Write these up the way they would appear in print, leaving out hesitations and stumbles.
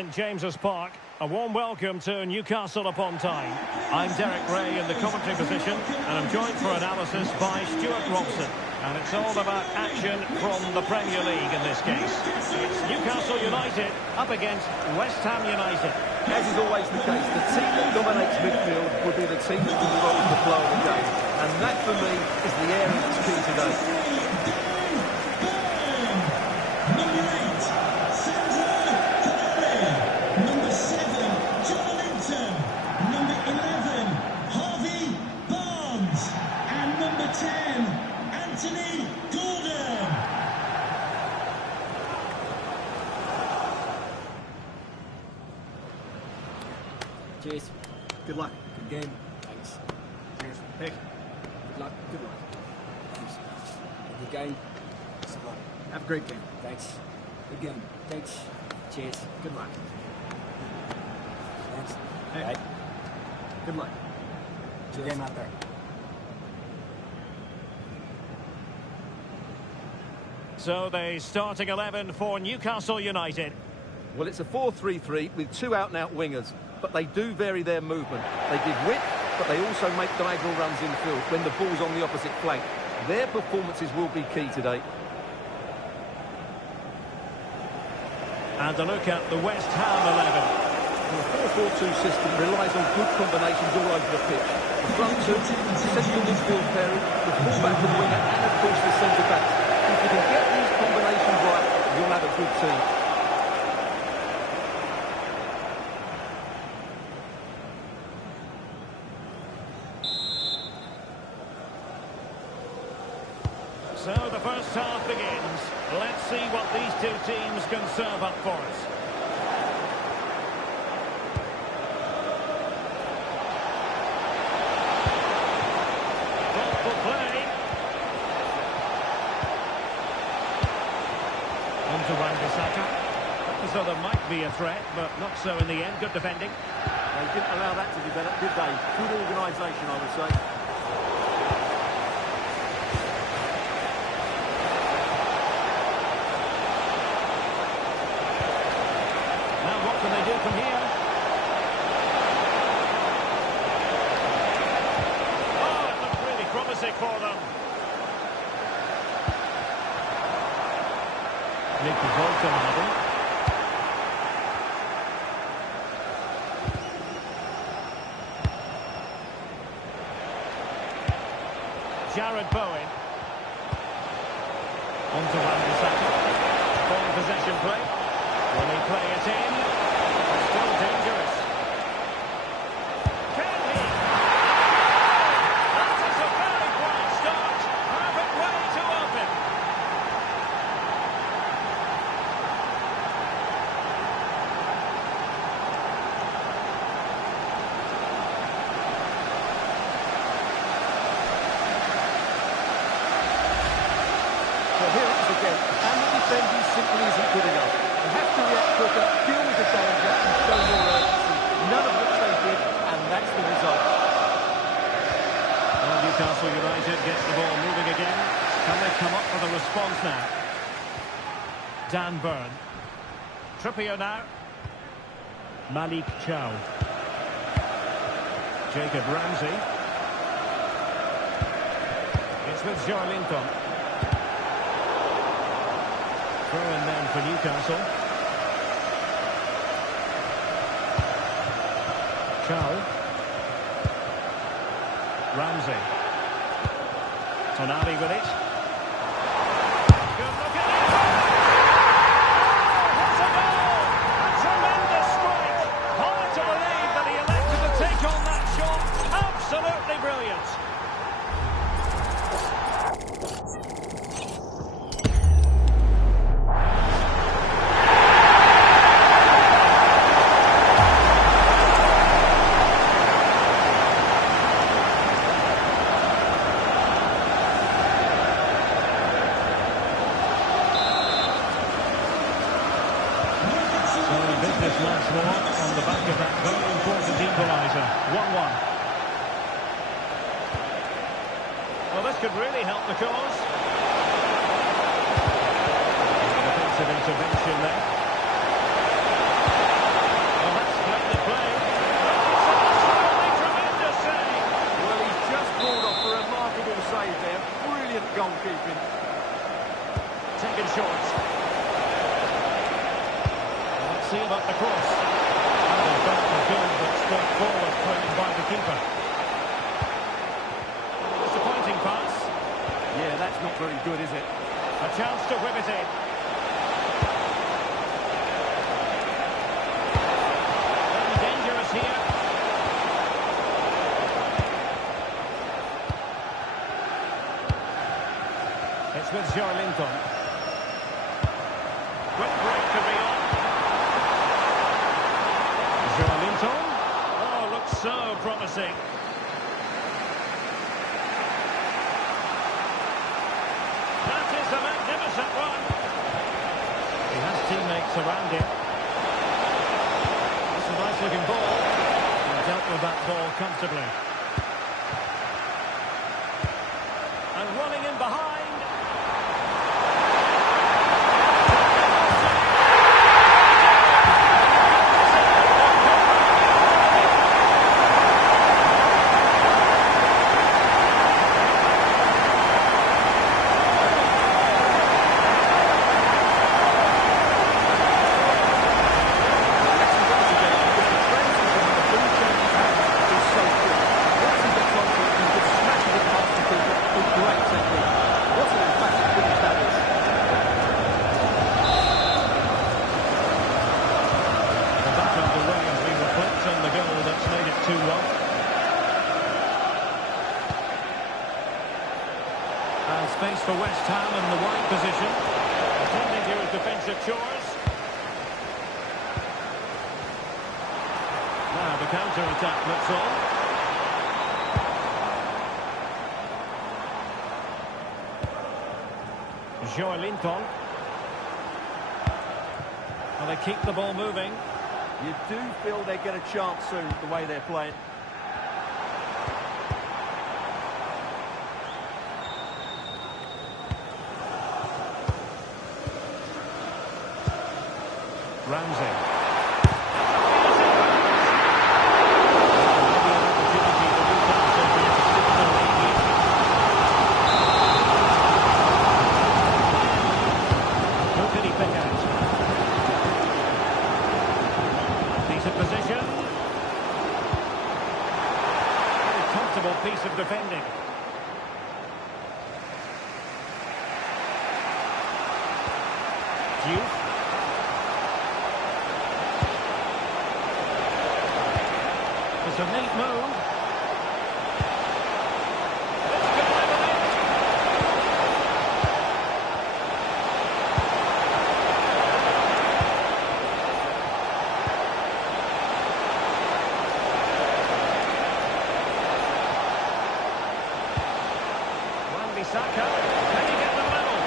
St James's Park. A warm welcome to Newcastle upon Tyne. I'm Derek Ray in the commentary position, and I'm joined for analysis by Stuart Robson. And it's all about action from the Premier League in this case. It's Newcastle United up against West Ham United. As is always the case, the team that dominates midfield will be the team that controls the flow of the game. And that, for me, is the area that's key today. Cheers. Good luck. Good game. Thanks. Cheers. Hey. Good luck. Good luck. Thanks. Good game. Good luck. Have a great game. Thanks. Good game. Thanks. Cheers. Good luck. Thanks. Hey. Right. Good luck. Good game out there. So the starting 11 for Newcastle United. Well, it's a 4-3-3 with two out-and-out wingers, but they do vary their movement. They give width, but they also make diagonal runs infield when the ball's on the opposite flank. Their performances will be key today. And a look at the West Ham 11. The 4-4-2 system relies on good combinations all over the pitch. The front two, central midfield pairing, the fullback, the winger, and of course the centre-back. If you can get these combinations right, you'll have a good team. So the first half begins. Let's see what these two teams can serve up for us. Thoughtful play. On to Wan-Bissaka. As though there might be a threat, but not so in the end. Good defending. They didn't allow that to develop, did they? Good organisation, I would say. What can they do from here? Oh, it looked really promising for them. Nick Voltamade. Jared Bowen. On to Wan-Bissaka. Ball possession play. Will he play it in? Still dangerous. Can he? That is a very bright start. Perfect way to open. So here it is again. And the defending simply isn't good enough. They have to react quicker, deal with the danger, and show more urgency. None of which they did, and that's the result. Well, Newcastle United gets the ball moving again. Can they come up with a response now? Dan Burn. Trippier now. Malik Chow. Jacob Ramsey. It's with Joelinton. Throw in then for Newcastle. Chow. Ramsey. Tonali with it. Good look at it. That's a goal! A tremendous strike. Hard to believe that he elected to take on that shot. Absolutely brilliant. Once more on the back of that very important equaliser. 1-1. Well, this could really help the cause. Defensive intervention there. good, is it? A chance to whip it in. Very dangerous here. It's with Joelinton. Quick break could be on. Joelinton. Oh, looks so promising. That is a magnificent one. He has teammates around him. It's a nice looking ball. He dealt with that ball comfortably. And running in behind. Space for West Ham in the wide position. Attending to his defensive chores. Now the counter-attack looks on. Joelinton. Well, they keep the ball moving. You do feel they get a chance soon, the way they're playing. Ramsey. Who can he pick out? Decent position. Very comfortable piece of defending. Diouf. It's a neat move. Let's go with it. Wan-Bissaka. Can he get the level?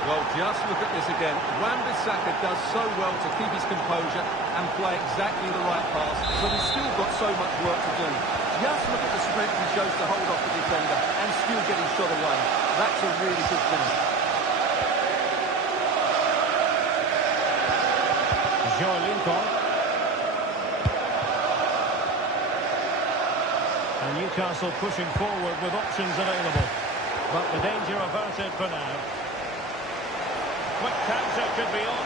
Well, just look at this again. Wan-Bissaka does so well to keep his composure and play exactly the right pass, but he's still got so much work to do. Just look at the strength he shows to hold off the defender and still get his shot away. That's a really good finish. Joelinton. And Newcastle pushing forward with options available. But the danger averted for now. Quick counter could be on.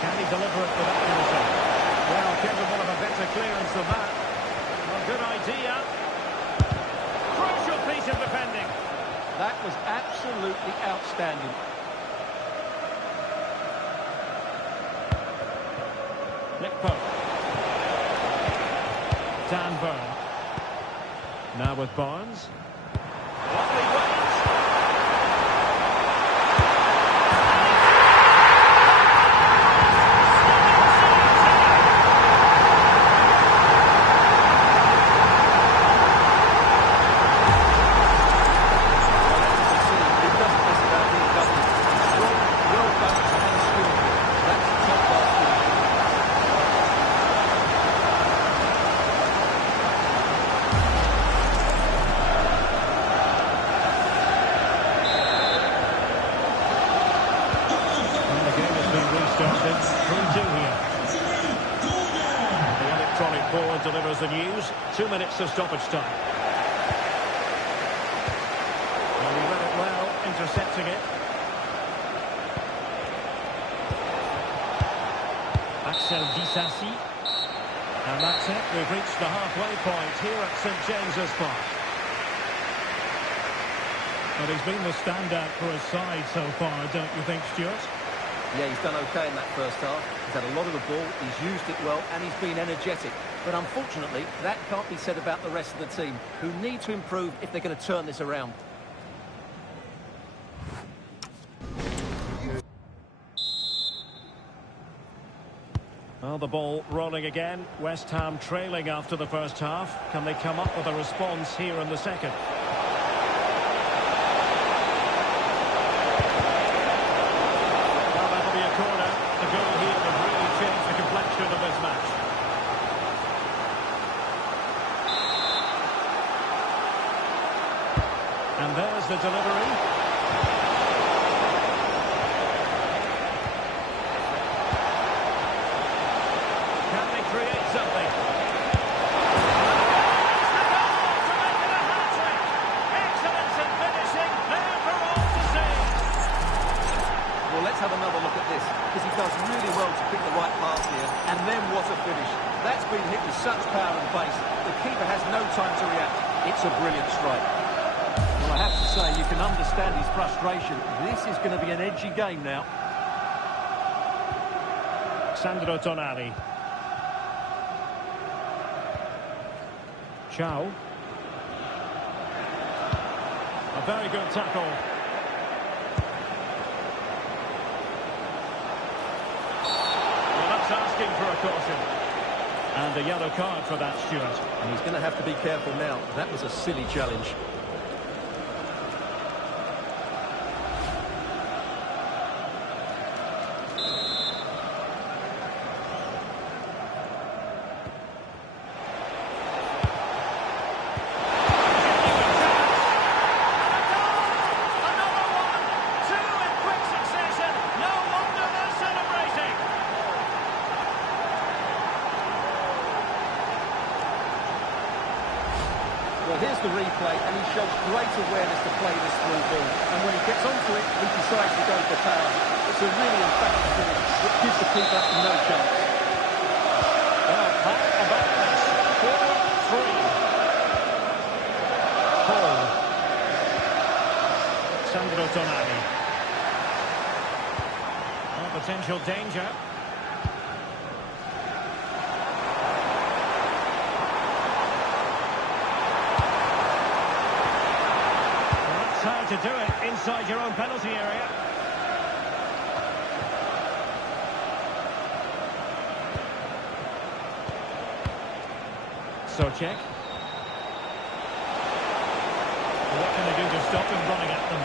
Can he deliver it with accuracy? Well, capable of a better clearance than that. Well, good idea. Crucial piece of defending. That was absolutely outstanding. Nick Pope. Dan Burn. Now with Barnes. Lovely weight. follows the news. 2 minutes of stoppage time. Well, he read it well, intercepting it. Axel Disasi. And that's it. We've reached the halfway point here at St James's Park. But he's been the standout for his side so far, don't you think, Stuart? Yeah, he's done okay in that first half. He's had a lot of the ball, he's used it well, and he's been energetic. But unfortunately, that can't be said about the rest of the team, who need to improve if they're going to turn this around. Well, the ball rolling again. West Ham trailing after the first half. Can they come up with a response here in the second? Well, that'll be a corner. The goal here would really change the complexion of this match. And there's the delivery. Create something. Excellence in finishing, there for all to see. Well, let's have another look at this, because he does really well to pick the right pass here, and then what a finish. That's been hit with such power and pace. The keeper has no time to react. It's a brilliant strike. Well, I have to say, you can understand his frustration. This is going to be an edgy game now. Sandro Tonali. Chow. A very good tackle. Well, that's asking for a caution. And a yellow card for that, Stuart. And he's going to have to be careful now. That was a silly challenge. Well, here's the replay, and he shows great awareness to play this through ball. And when he gets onto it, he decides to go for power. It's a really emphatic finish, which gives the keeper no chance. Well, how about this? 4-3. Paul. Sandro Tonali. Well, potential danger. How to do it inside your own penalty area. Socek. What can they do to stop him running at them?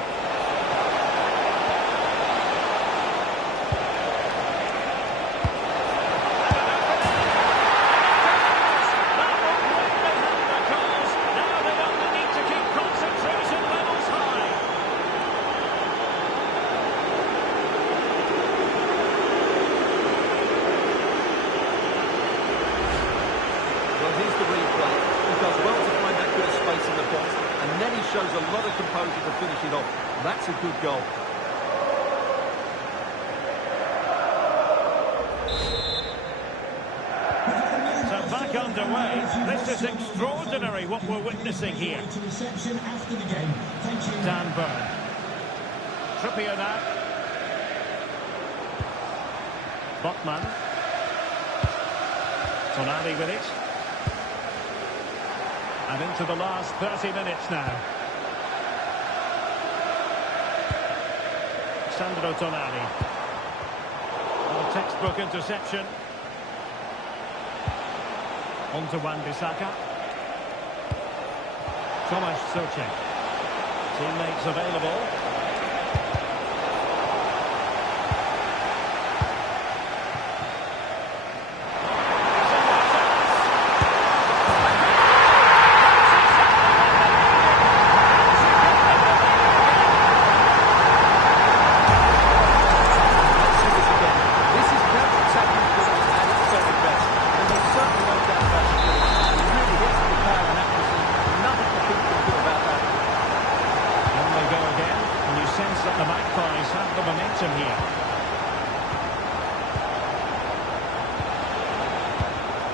Shows a lot of composure to finish it off. That's a good goal. So back underway. This is extraordinary what we're witnessing here. Dan Burn. Trippier now. Botman. Tonali with it. And into the last 30 minutes now. Sandro Tonali. A textbook interception. On to Wan-Bissaka. Tomasz Socek. Teammates available. Magpies have the momentum here.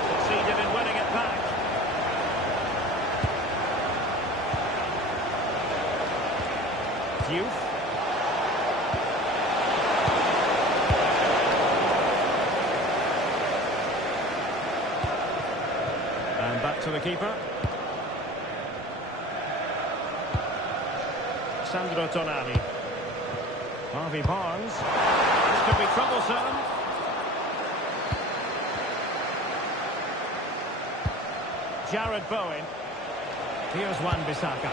Succeeded in winning it back. Youth. And back to the keeper. Sandro Tonali. Harvey Barnes. This could be troublesome. Jared Bowen. Here's Wan-Bissaka.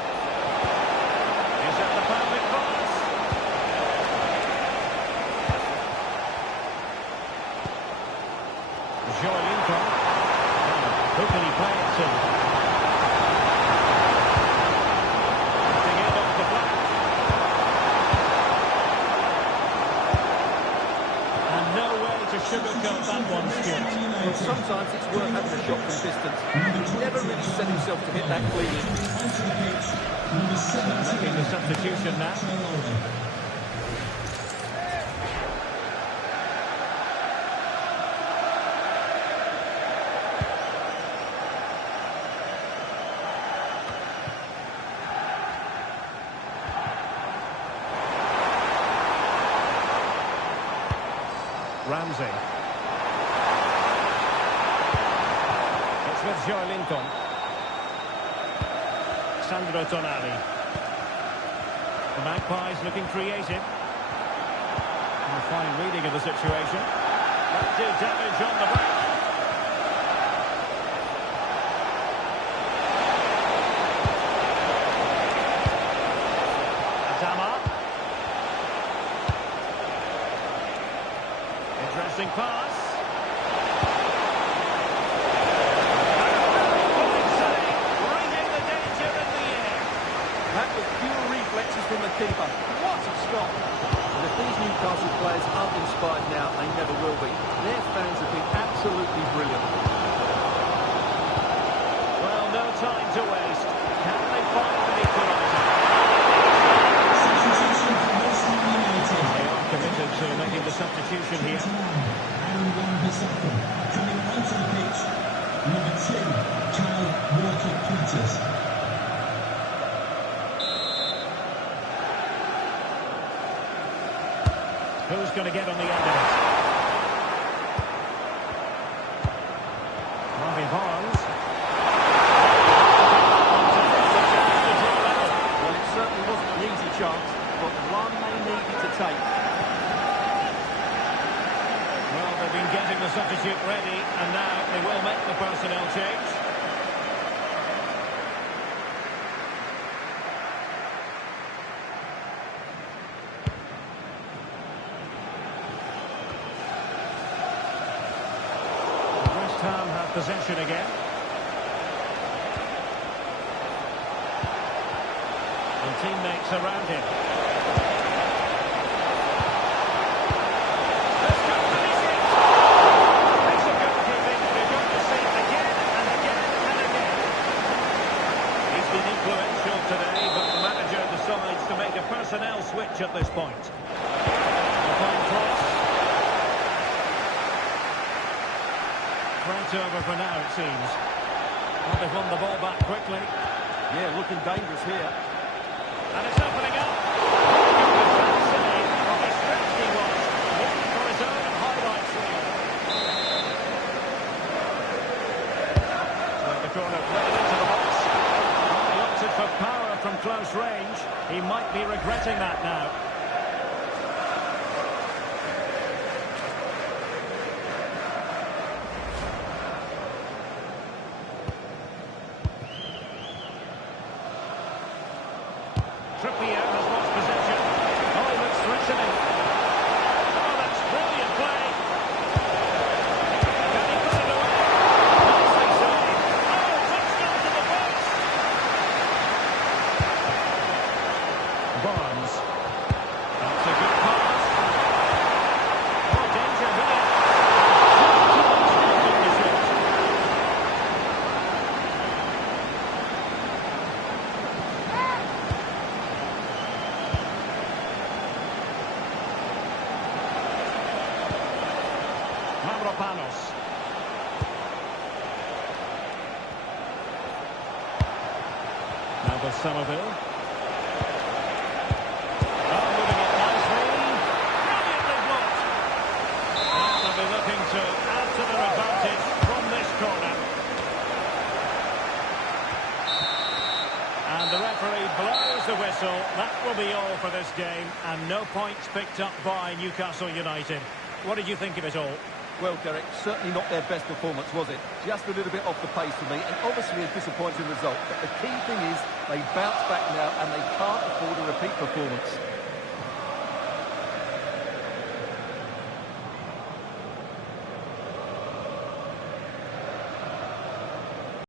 Is that the perfect pass? Joelinton. Who can he play it to? Getting in off the flank. And no way to sugarcoat that one, Stuart. Well, sometimes it's worth having a shot from distance. He never really set himself to hit that cleanly. Making the substitution now. Ramsey. It's with Joelinton. Sandro Tonali. The Magpies looking creative. And a fine reading of the situation. That did damage on the break. Adama. Interesting pass. That was pure reflexes from the keeper. What a stop! And if these Newcastle players aren't inspired now, they never will be. Their fans have been absolutely brilliant. Well, no time to waste. Can they find an equaliser? They are committed to making the substitution here. Wan-Bissaka coming onto the pitch. Number 2, Kyle Walker-Peters. Who's going to get on the end of it? Harvey Barnes. Well, it certainly wasn't an easy chance, but one they needed to take. Well, they've been getting the substitute ready, and now they will make the personnel change. Hame have possession again. And teammates around him. Let's go, finish it! Piece of goalkeeping we're going to see again and again and again. He's been influential today, but the manager decides to make a personnel switch at this point. A fine cross. Right over for now, it seems. Well, they've won the ball back quickly. Yeah, looking dangerous here. And it's opening up. What a stretched he was. Looking for his own highlights reel. The corner played into the box. He opted for power from close range. He might be regretting that now. Trippier has lost possession. Oh, he looks threatening. Oh, that's brilliant play. Can he put it away? Nicely saved. Oh, touchdown to the post. Barnes. That's a good pass. Oh, danger here. Stopping the shot. Mavropanos. Now for Somerville. Oh, moving it nicely. Brilliantly blocked. And they'll be looking to add to their advantage from this corner. And the referee blows the whistle. That will be all for this game, and no points picked up by Newcastle United. What did you think of it all? Well, Derek, certainly not their best performance, was it? Just a little bit off the pace for me, and obviously a disappointing result. But the key thing is they bounce back now, and they can't afford a repeat performance.